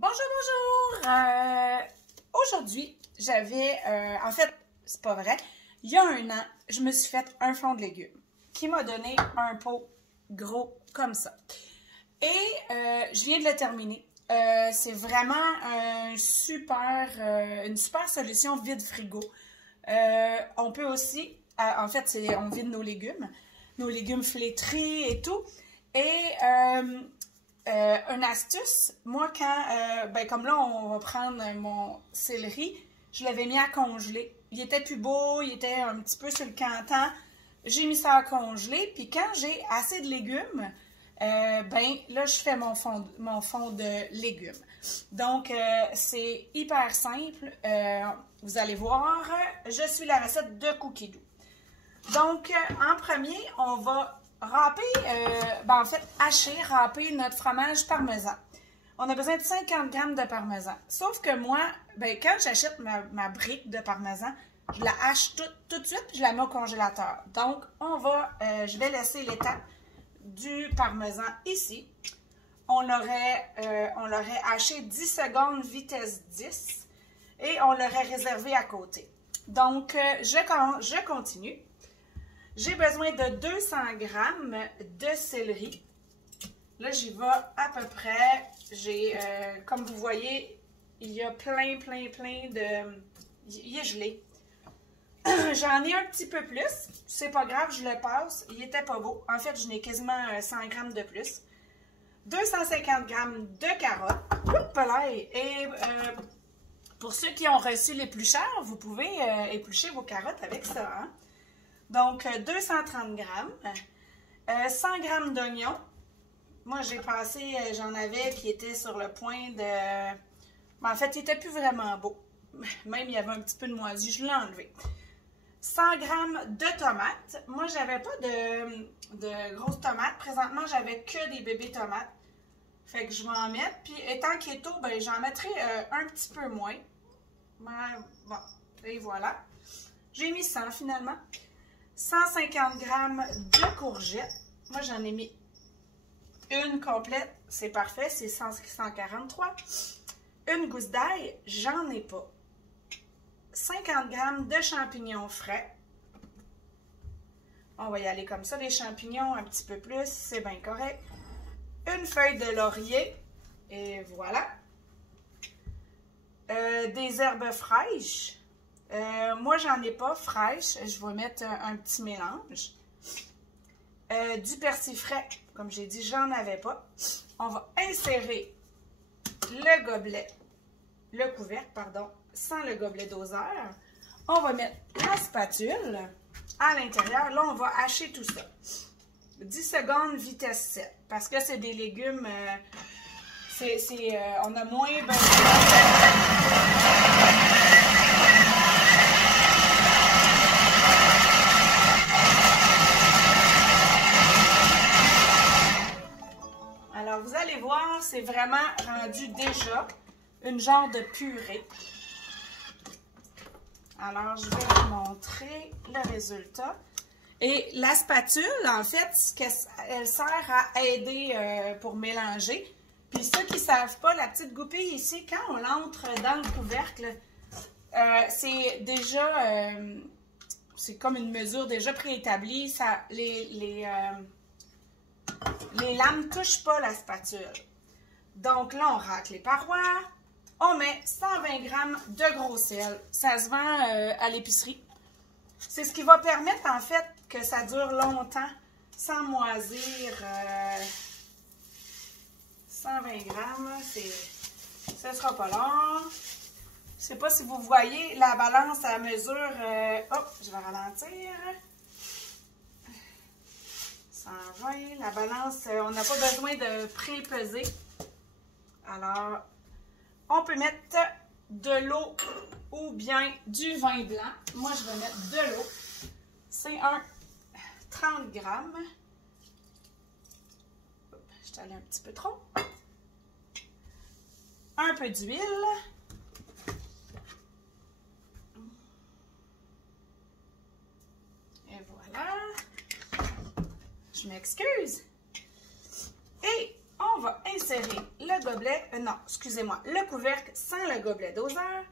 Bonjour, bonjour! Aujourd'hui, j'avais, en fait, c'est pas vrai, il y a un an, je me suis fait un fond de légumes qui m'a donné un pot gros comme ça. Et je viens de le terminer. C'est vraiment une super solution vide frigo. On peut aussi, en fait, on vide nos légumes flétris et tout. Et une astuce, moi quand, comme là on va prendre mon céleri, je l'avais mis à congeler. Il était plus beau, il était un petit peu sur le canton. J'ai mis ça à congeler, puis quand j'ai assez de légumes, là je fais mon fond de légumes. Donc c'est hyper simple, vous allez voir, je suis la recette de Cookie Dough. Donc en premier, on va râper, en fait, râper notre fromage parmesan. On a besoin de 50 g de parmesan. Sauf que moi, quand j'achète ma brique de parmesan, je la hache tout de suite puis je la mets au congélateur. Donc, je vais laisser l'étape du parmesan ici. On l'aurait haché 10 secondes vitesse 10 et on l'aurait réservé à côté. Donc, je continue. J'ai besoin de 200 g de céleri. Là, j'y vais à peu près. Comme vous voyez, il y a plein de... Il est gelé. J'en ai un petit peu plus. C'est pas grave, je le passe. Il était pas beau. En fait, je n'ai quasiment 100 g de plus. 250 g de carottes. Et pour ceux qui ont reçu l'éplucheur, vous pouvez éplucher vos carottes avec ça, hein? Donc, 230 g, 100 g d'oignons. Moi, j'en avais qui étaient sur le point de... en fait, il n'était plus vraiment beau. Même, il y avait un petit peu de moisi, je l'ai enlevé. 100 g de tomates. Moi, j'avais pas de grosses tomates. Présentement, j'avais que des bébés tomates. Fait que je vais en mettre. Puis, étant keto, j'en mettrai un petit peu moins. Bon, et voilà. J'ai mis 100 finalement. 150 g de courgettes. Moi, j'en ai mis une complète. C'est parfait. C'est 143. Une gousse d'ail. J'en ai pas. 50 g de champignons frais. On va y aller comme ça. Les champignons, un petit peu plus. C'est bien correct. Une feuille de laurier. Et voilà. Des herbes fraîches. Moi, j'en ai pas fraîche. Je vais mettre un petit mélange. Du persil frais. Comme j'ai dit, j'en avais pas. On va insérer le couvercle, pardon, sans le gobelet doseur. On va mettre la spatule à l'intérieur. Là, on va hacher tout ça. 10 secondes, vitesse 7. Parce que c'est des légumes, on a moins besoin. Alors, vous allez voir, c'est vraiment rendu déjà une genre de purée. Alors, je vais vous montrer le résultat. Et la spatule, en fait, elle sert à aider pour mélanger. Puis ceux qui ne savent pas, la petite goupille ici, quand on l'entre dans le couvercle, c'est déjà, c'est comme une mesure déjà préétablie. Les lames ne touchent pas la spatule. Donc là, on racle les parois. On met 120 g de gros sel. Ça se vend à l'épicerie. C'est ce qui va permettre, en fait, que ça dure longtemps sans moisir. 120 g, ça ne sera pas long. Je ne sais pas si vous voyez la balance à mesure. Je vais ralentir. 120, la balance, on n'a pas besoin de pré-peser. Alors, on peut mettre de l'eau ou bien du vin blanc. Moi, je vais mettre de l'eau. C'est un 30 g. Je suis allée un petit peu trop. Un peu d'huile. Et voilà. Je m'excuse. Et on va insérer le gobelet gobelet, non, excusez-moi, le couvercle sans le gobelet doseur.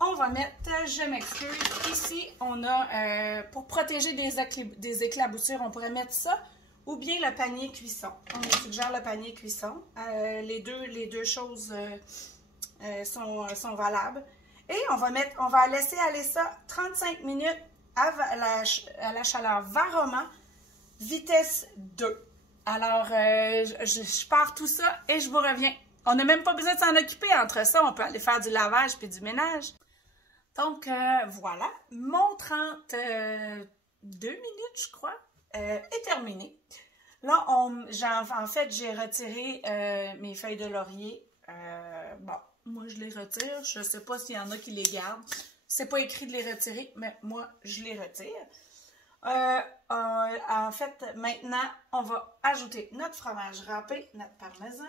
On va mettre, je m'excuse, ici, on a, pour protéger des éclaboussures, on pourrait mettre ça, ou bien le panier cuisson. On me suggère le panier cuisson. Les deux choses sont valables. Et on va laisser aller ça 35 minutes à la chaleur varoma, vitesse 2. Alors, je pars tout ça et je vous reviens. On n'a même pas besoin de s'en occuper. Entre ça, on peut aller faire du lavage puis du ménage. Donc, voilà. Mon 32 minutes, je crois, est terminé. Là, en fait, j'ai retiré mes feuilles de laurier. Bon, moi, je les retire. Je ne sais pas s'il y en a qui les gardent. C'est pas écrit de les retirer, mais moi, je les retire. En fait, maintenant, on va ajouter notre fromage râpé, notre parmesan.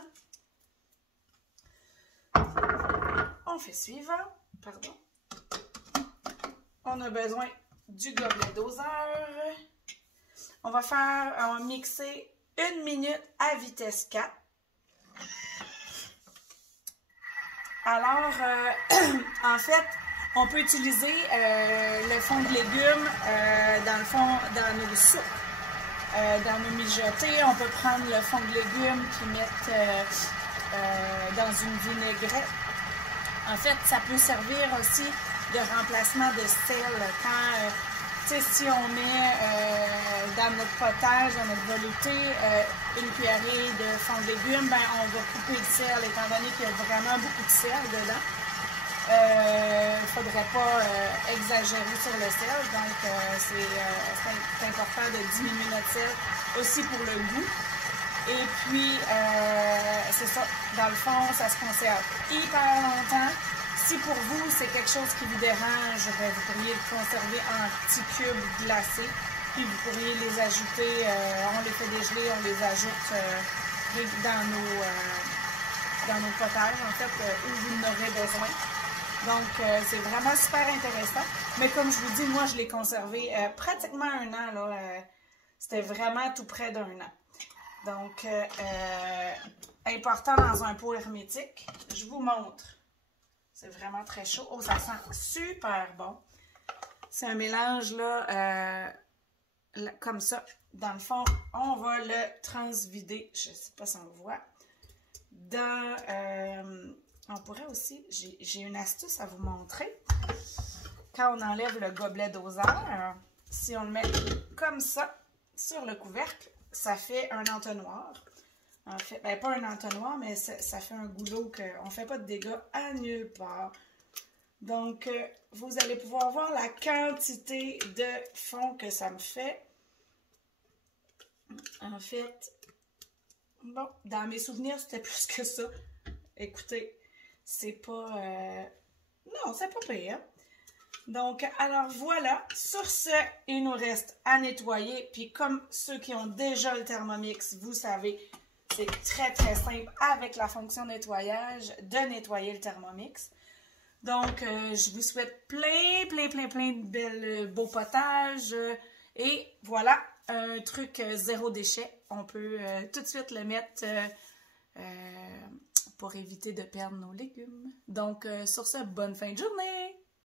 On fait suivant. Pardon. On a besoin du gobelet doseur. On va mixer 1 minute à vitesse 4. Alors, en fait, on peut utiliser le fond de légumes dans nos soupes, dans nos mijotés. On peut prendre le fond de légumes puis mettre dans une vinaigrette. En fait, ça peut servir aussi de remplacement de sel. Quand, si on met dans notre potage, dans notre velouté, une cuillerée de fond de légumes, ben, on va couper le sel, étant donné qu'il y a vraiment beaucoup de sel dedans. Il ne faudrait pas exagérer sur le sel, donc c'est important de diminuer notre sel aussi pour le goût. Et puis, c'est ça, dans le fond, ça se conserve hyper longtemps. Si pour vous, c'est quelque chose qui vous dérange, ben, vous pourriez le conserver en petits cubes glacés. Puis vous pourriez les ajouter, on les fait dégeler, on les ajoute dans nos potages, en fait, où vous en aurez besoin. Donc, c'est vraiment super intéressant. Mais comme je vous dis, moi, je l'ai conservé pratiquement 1 an. Là, c'était vraiment tout près d'1 an. Donc, important dans un pot hermétique. Je vous montre. C'est vraiment très chaud. Oh, ça sent super bon. C'est un mélange, là, comme ça. Dans le fond, on va le transvider. Je ne sais pas si on le voit. On pourrait aussi, j'ai une astuce à vous montrer. Quand on enlève le gobelet doseur, si on le met comme ça sur le couvercle, ça fait un entonnoir. En fait, ben pas un entonnoir, mais ça fait un goulot qu'on ne fait pas de dégâts à nulle part. Donc, vous allez pouvoir voir la quantité de fond que ça me fait. En fait, bon, dans mes souvenirs, c'était plus que ça. Écoutez, c'est pas... non, c'est pas pire. Donc, alors voilà. Sur ce, il nous reste à nettoyer. Puis comme ceux qui ont déjà le Thermomix, vous savez, c'est très, très simple avec la fonction nettoyage de nettoyer le Thermomix. Donc, je vous souhaite plein de beaux potages. Et voilà, un truc zéro déchet. On peut tout de suite le mettre pour éviter de perdre nos légumes. Donc, sur ce, bonne fin de journée!